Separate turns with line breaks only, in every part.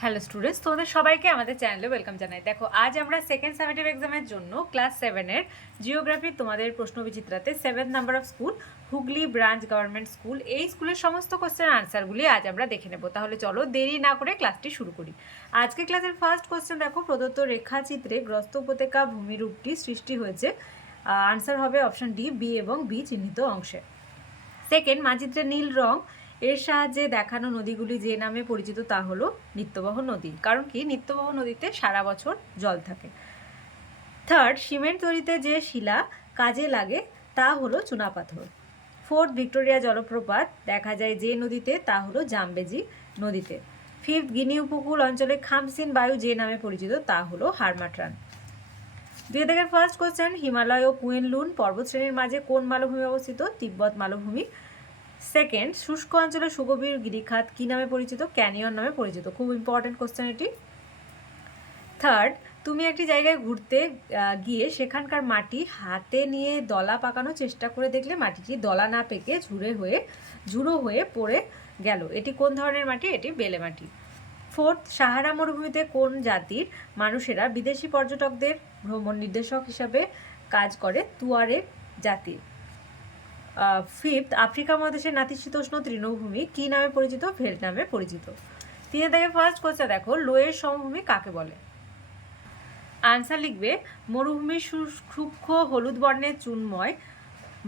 Hello students তোমাদের সবাইকে আমাদের চ্যানেলে ওয়েলকাম জানাই। দেখো, আজ আমরা সেকেন্ড সেমেটিভ এক্সামের জন্য ক্লাস সেভেনের জিওগ্রাফি তোমাদের প্রশ্ন বিচিত্রাতে seven number of school Hooghly branch government school এই স্কুলের সমস্ত কোশ্চেন আনসারগুলি আজ আমরা দেখে নেব। তাহলে চলো দেরি না করে ক্লাসটি শুরু করি। আজকে ক্লাসের ফার্স্ট কোশ্চেন দেখো, প্রদত্ত রেখাচিত্রে গ্রস্ত উপত্যকা ভূমিরূপটি সৃষ্টি হয়েছে। আনসার হবে অপশন ডি বি এবং বি চিহ্নিত অংশে। সেকেন্ড মানচিত্রে নীল রং এর সাহায্যে দেখানো নদীগুলি যে নামে পরিচিত তা হলো নিত্যবহ নদী। কারণ কি? নিত্যবহ নদীতে সারা বছর জল থাকে। থার্ড সিমেন্ট তৈরিতে যে শিলা কাজে লাগে তা হলো চুনাপাথর ফোর্থ ভিক্টোরিয়া জলপ্রপাত। দেখা যায় যে নদীতে তা হলো জামবেজি নদীতে। ফিফথ গিনি উপকূল অঞ্চলে খামসিন বায়ু যে নামে পরিচিত তা হলো হারমাট্রান। দুই দেখেন ফার্স্ট কোশ্চেন হিমালয় ও কুয়েনলুন পর্বতশ্রেণীর মাঝে কোন মালভূমি অবস্থিত? তিব্বত মালভূমি সেকেন্ড শুষ্ক অঞ্চলে সুগভীর গিরিখাত কি নামে পরিচিত? ক্যানিয়ন নামে পরিচিত। খুব ইম্পর্টেন্ট কোশ্চেন এটি। থার্ড তুমি একটি জায়গায় ঘুরতে গিয়ে সেখানকার মাটি হাতে নিয়ে দলা পাকানোর চেষ্টা করে দেখলে মাটিটি দলা না পেকে ঝুড়ে হয়ে, ঝুড়ো হয়ে পড়ে গেল। এটি কোন ধরনের মাটি? এটি বেলে মাটি। ফোর্থ সাহারা মরুভূমিতে কোন জাতির মানুষেরা বিদেশি পর্যটকদের ভ্রমণ নির্দেশক হিসাবে কাজ করে? তুয়ারে জাতির ফিফথ আফ্রিকা মহাদেশের নাতিশীতোষ্ণ তৃণভূমি কি নামে পরিচিত? ভেল্ট নামে পরিচিত। তিনে থেকে ফার্স্ট কোশ্চেন দেখো, লোয়ের সমভূমি কাকে বলে? আনসার লিখবে, মরুভূমির সূক্ষ্ম হলুদ বর্ণের চুনময়,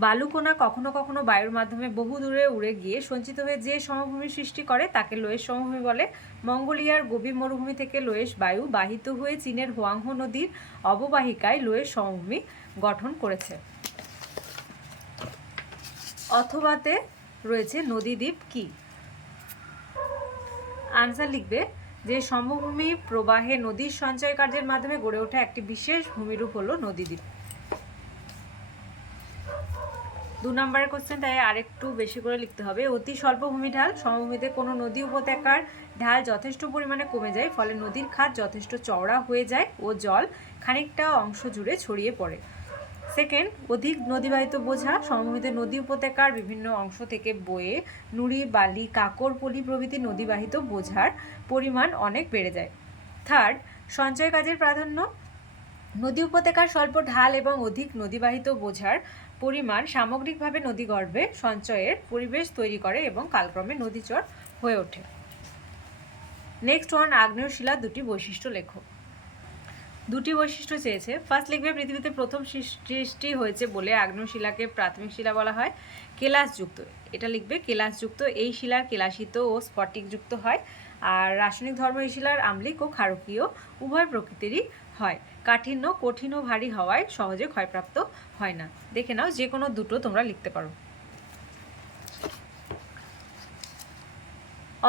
বালুকোনা কখনো কখনো বায়ুর মাধ্যমে বহু দূরে উড়ে গিয়ে সঞ্চিত হয়ে যে সমভূমি সৃষ্টি করে তাকে লোয়েস সমভূমি বলে। মঙ্গোলিয়ার গভীর মরুভূমি থেকে লোয়েস বায়ু বাহিত হয়ে চীনের হোয়াংহো নদীর অববাহিকায় লোয়েস সমভূমি গঠন করেছে। অথবাতে রয়েছে নদীদ্বীপ কি? আনসার লিখবে, যে সমভূমি প্রবাহে নদীর সঞ্চয় কার্যের মাধ্যমে গড়ে ওঠা একটি বিশেষ ভূমিরূপ হলো নদীদ্বীপ। দু নম্বরের কোশ্চেন তাই আরেকটু বেশি করে লিখতে হবে। অতি স্বল্প ভূমি ঢাল সমভূমিতে কোনো নদী উপত্যকার ঢাল যথেষ্ট পরিমাণে কমে যায়, ফলে নদীর খাত যথেষ্ট চওড়া হয়ে যায় ও জল খানিকটা অংশ জুড়ে ছড়িয়ে পড়ে। সেকেন্ড অধিক নদীবাহিত বোঝা, সমভূমিতে নদী উপত্যকার বিভিন্ন অংশ থেকে বয়ে নুড়ি, বালি, কাকর, পলি প্রভৃতি নদীবাহিত বোঝার পরিমাণ অনেক বেড়ে যায়। থার্ড সঞ্চয় কাজের প্রাধান্য। নদী উপত্যকার স্বল্প ঢাল এবং অধিক নদীবাহিত বোঝার পরিমাণ সামগ্রিকভাবে নদীগর্ভে সঞ্চয়ের পরিবেশ তৈরি করে এবং কালক্রমে নদীচর হয়ে ওঠে। নেক্সট ওয়ান আগ্নেয় শিলার দুটি বৈশিষ্ট্য লেখো। দুটি বৈশিষ্ট্য চেয়েছে। ফার্স্ট লিখবে, পৃথিবীতে প্রথম সৃষ্টি হয়েছে বলে আগ্নেয় শিলাকে প্রাথমিক শিলা বলা হয় কেলাসযুক্ত এটা লিখবে কেলাসযুক্ত এই শিলার কেলাসিত ও স্ফটিকযুক্ত হয়। আর রাসায়নিক ধর্ম এই শিলার আম্লিক ও ক্ষারকীয়, উভয় প্রকৃতিরই হয়। কাঠিন্য কঠিন ও ভারী হওয়ায় সহজে ক্ষয়প্রাপ্ত হয় না। দেখে নাও, যে কোনো দুটো তোমরা লিখতে পারো।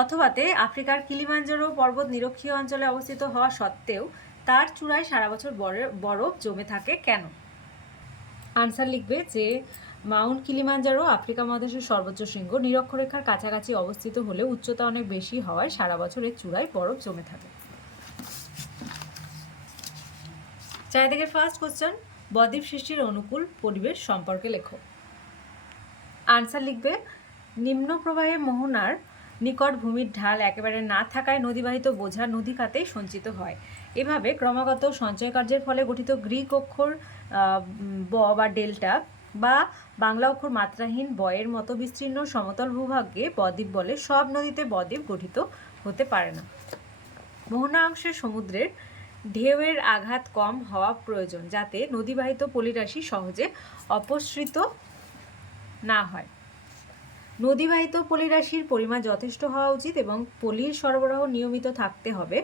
অথবাতে আফ্রিকার কিলিমাঞ্জারো পর্বত নিরক্ষীয় অঞ্চলে অবস্থিত হওয়া সত্ত্বেও তার চূড়ায় সারা বছর বরে- বরফ জমে থাকে কেন? আনসার লিখবে যে, মাউন্ট কিলিমাঞ্জারো আফ্রিকা মহাদেশের সর্বোচ্চ শৃঙ্গ, নিরক্ষরেখার কাছাকাছি অবস্থিত হলেও উচ্চতা অনেক বেশি হওয়ায় সারা বছর এর চূড়ায় বরফ জমে থাকে। চারিদিকে ফার্স্ট কোশ্চেন বদ্বীপ সৃষ্টির অনুকূল পরিবেশ সম্পর্কে লেখো। আনসার লিখবে নিম্ন প্রবাহে মোহনার নিকট ভূমির ঢাল একেবারে না থাকায় নদীবাহিত বোঝা নদী খাতেই সঞ্চিত হয়। এভাবে ক্রমাগত সঞ্চয় কার্যের ফলে গঠিত গ্রিক অক্ষর ব বা ডেল্টা বা বাংলা অক্ষর মাত্রাহীন বয়ের মতো বিস্তীর্ণ সমতল ভূভাগকে বদ্বীপ বলে। সব নদীতে বদ্বীপ গঠিত হতে পারে না। মোহনা অংশের সমুদ্রের ঢেউয়ের আঘাত কম হওয়া প্রয়োজন, যাতে নদীবাহিত পলিরাশি সহজে অপসৃত না হয়। নদীবাহিত পলিরাশির পরিমাণ যথেষ্ট হওয়া উচিত এবং পলির সরবরাহ নিয়মিত থাকতে হবে।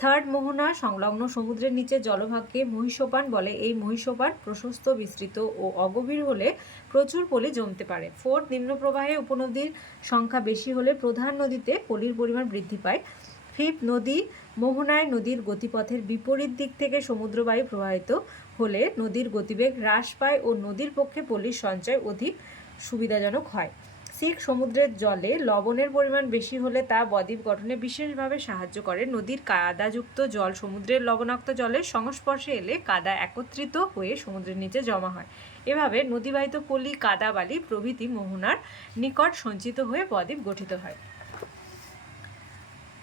থার্ড মোহনা সংলগ্ন সমুদ্রের নিচে জলভাগকে মহিষোপান বলে। এই মহিষোপান প্রশস্ত, বিস্তৃত ও অগভীর হলে প্রচুর পলি জমতে পারে। ফোর্থ নিম্ন প্রবাহে উপনদীর সংখ্যা বেশি হলে প্রধান নদীতে পলির পরিমাণ বৃদ্ধি পায়। ফিফ নদী মোহনায় নদীর গতিপথের বিপরীত দিক থেকে সমুদ্রবায়ু প্রবাহিত হলে নদীর গতিবেগ হ্রাস পায় ও নদীর পক্ষে পলির সঞ্চয় অধিক সুবিধাজনক হয়। সিক সমুদ্রের জলে লবণের পরিমাণ বেশি হলে তা বদ্বীপ গঠনে বিশেষভাবে সাহায্য করে। নদীর কাদাযুক্ত জল সমুদ্রের লবণাক্ত জলের সংস্পর্শে এলে কাদা একত্রিত হয়ে সমুদ্রের নিচে জমা হয়। এভাবে নদীবাহিত পলি কাদা বালি প্রভৃতি মোহনার নিকট সঞ্চিত হয়ে বদ্বীপ গঠিত হয়।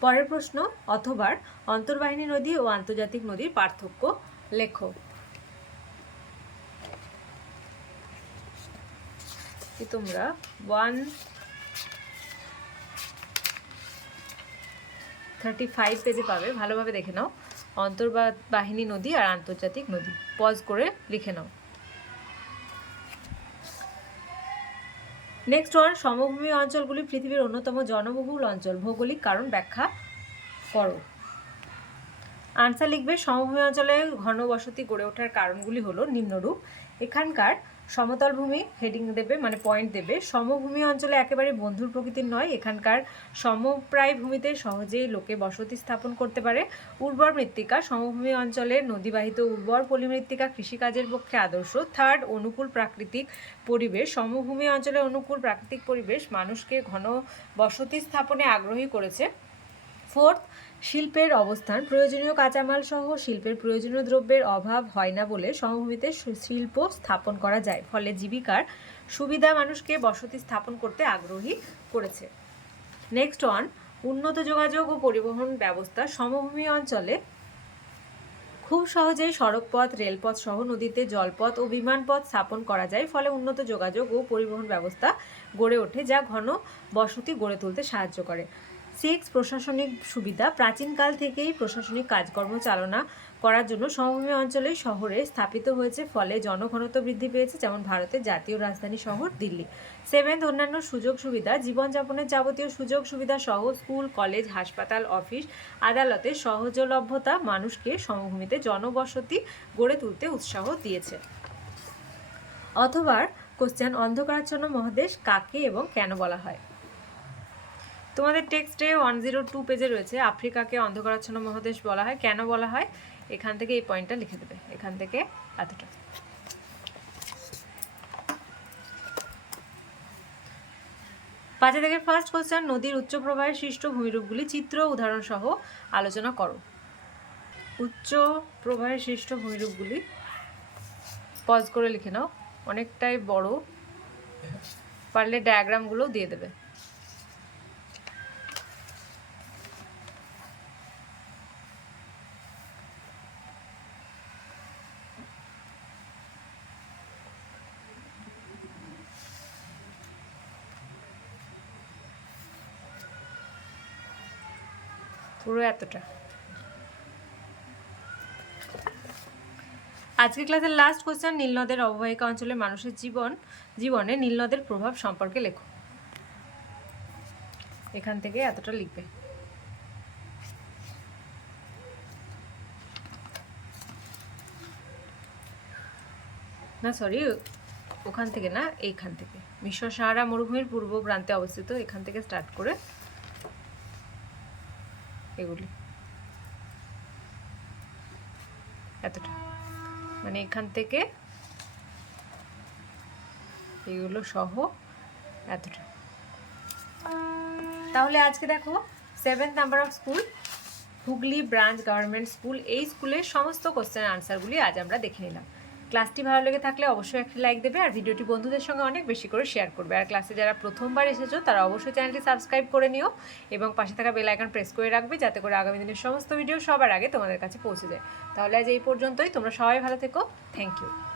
পরের প্রশ্ন অথবা অন্তর্বাহিনী নদী ও আন্তর্জাতিক নদীর পার্থক্য লেখো। কি তোমরা? ওয়ান থার্টি ফাইভ পেজে পাবে। ভালোভাবে দেখে নাও। অন্তর্বাহিনী নদী আর আন্তর্জাতিক নদী। পজ করে লিখে নাও। নেক্সট ওয়ান সমভূমি অঞ্চলগুলি পৃথিবীর অন্যতম জনবহুল অঞ্চল। ভৌগোলিক কারণ ব্যাখ্যা করো। আনসার লিখবে, সমভূমি অঞ্চলে ঘনবসতি গড়ে ওঠার কারণগুলি হলো নিম্নরূপ। এখানকার সমতল ভূমি হেডিং দেবে মানে পয়েন্ট দেবে। সমভূমি অঞ্চলে একেবারে বন্ধুর প্রকৃতির নয়, এখানকার সমপ্রায় ভূমিতে সহজেই লোকে বসতি স্থাপন করতে পারে। উর্বর মৃত্তিকা, সমভূমি অঞ্চলে নদীবাহিত উর্বর পলিমৃত্তিকা কৃষিকাজের পক্ষে আদর্শ। থার্ড অনুকূল প্রাকৃতিক পরিবেশ। সমভূমি অঞ্চলে অনুকূল প্রাকৃতিক পরিবেশ মানুষকে ঘন বসতি স্থাপনে আগ্রহী করেছে। ফোর্থ শিল্পের অবস্থান। প্রয়োজনীয় কাঁচামাল সহ শিল্পের প্রয়োজনীয় দ্রব্যের অভাব হয় না বলে সমভূমিতে শিল্প স্থাপন করা যায়। ফলে জীবিকার সুবিধা মানুষকে বসতি স্থাপন করতে আগ্রহী করেছে। নেক্সট ওয়ান, উন্নত যোগাযোগ ও পরিবহন ব্যবস্থা। সমভূমি অঞ্চলে খুব সহজেই সড়কপথ, রেলপথ সহ নদীতে জলপথ ও বিমানপথ স্থাপন করা যায়। ফলে উন্নত যোগাযোগ ও পরিবহন ব্যবস্থা গড়ে ওঠে, যা ঘন বসতি গড়ে তুলতে সাহায্য করে। সিক্স প্রশাসনিক সুবিধা, প্রাচীনকাল থেকেই প্রশাসনিক কাজকর্ম চালনা করার জন্য সমভূমি অঞ্চলে শহরে স্থাপিত হয়েছে। ফলে জনঘনত্ব বৃদ্ধি পেয়েছে, যেমন ভারতের জাতীয় রাজধানী শহর দিল্লি। সেভেন্থ অন্যান্য সুযোগ সুবিধা, জীবনযাপনের যাবতীয় সুযোগ সুবিধা সহ স্কুল, কলেজ, হাসপাতাল, অফিস আদালতের সহজলভ্যতা মানুষকে সমভূমিতে জনবসতি গড়ে তুলতে উৎসাহ দিয়েছে। অথবা কোশ্চেন অন্ধকারাচ্ছন্ন মহাদেশ কাকে এবং কেন বলা হয়? তোমাদের টেক্সটে ওয়ান জিরো টু পেজে রয়েছে, আফ্রিকাকে অন্ধকারাচ্ছন্ন মহাদেশ বলা হয়। কেন বলা হয়? এখান থেকে এই পয়েন্টটা লিখে দেবে। এখান থেকে এতটা। পাঁচে থেকে ফার্স্ট কোশ্চেন নদীর উচ্চ প্রবাহের সৃষ্ট ভূমিরূপগুলি চিত্র উদাহরণ সহ আলোচনা করো। উচ্চ প্রবাহের সৃষ্ট ভূমিরূপগুলি পজ করে লিখে নাও। অনেকটাই বড়। পারলে ডায়াগ্রামগুলো দিয়ে দেবে। পুরো এতটা। আজকের ক্লাসের লাস্ট কোশ্চেন নীলনদের অববাহিকা অঞ্চলে মানুষের জীবন, জীবনে নীলনদের প্রভাব সম্পর্কে লেখো। এখান থেকে এতটা লিখবে। না সরি ওখান থেকে না, এইখান থেকে। মিশর সাহারা মরুভূমির পূর্ব প্রান্তে অবস্থিত, এখান থেকে স্টার্ট করে এগুলি। এতটা। মানে এখান থেকে এগুলো সহ এতটা। তাহলে আজকে দেখো seventh number of school Hooghly branch government school এই স্কুলের সমস্ত কোশ্চেন আনসারগুলি আজ আমরা দেখে নিলাম। ক্লাসটি ভালো লেগে থাকলে অবশ্যই একটা লাইক দেবে আর ভিডিওটি বন্ধুদের সঙ্গে অনেক বেশি করে শেয়ার করবে। আর ক্লাসে যারা প্রথমবার এসেছ, তারা অবশ্যই চ্যানেলটি সাবস্ক্রাইব করে নিও এবং পাশে থাকা বেল আইকন প্রেস করে রাখবে যাতে করে আগামী দিনের সমস্ত ভিডিও সবার আগে তোমাদের কাছে পৌঁছে যায়। তাহলে আজ এই পর্যন্তই, তোমরা সবাই ভালো থেকো। Thank you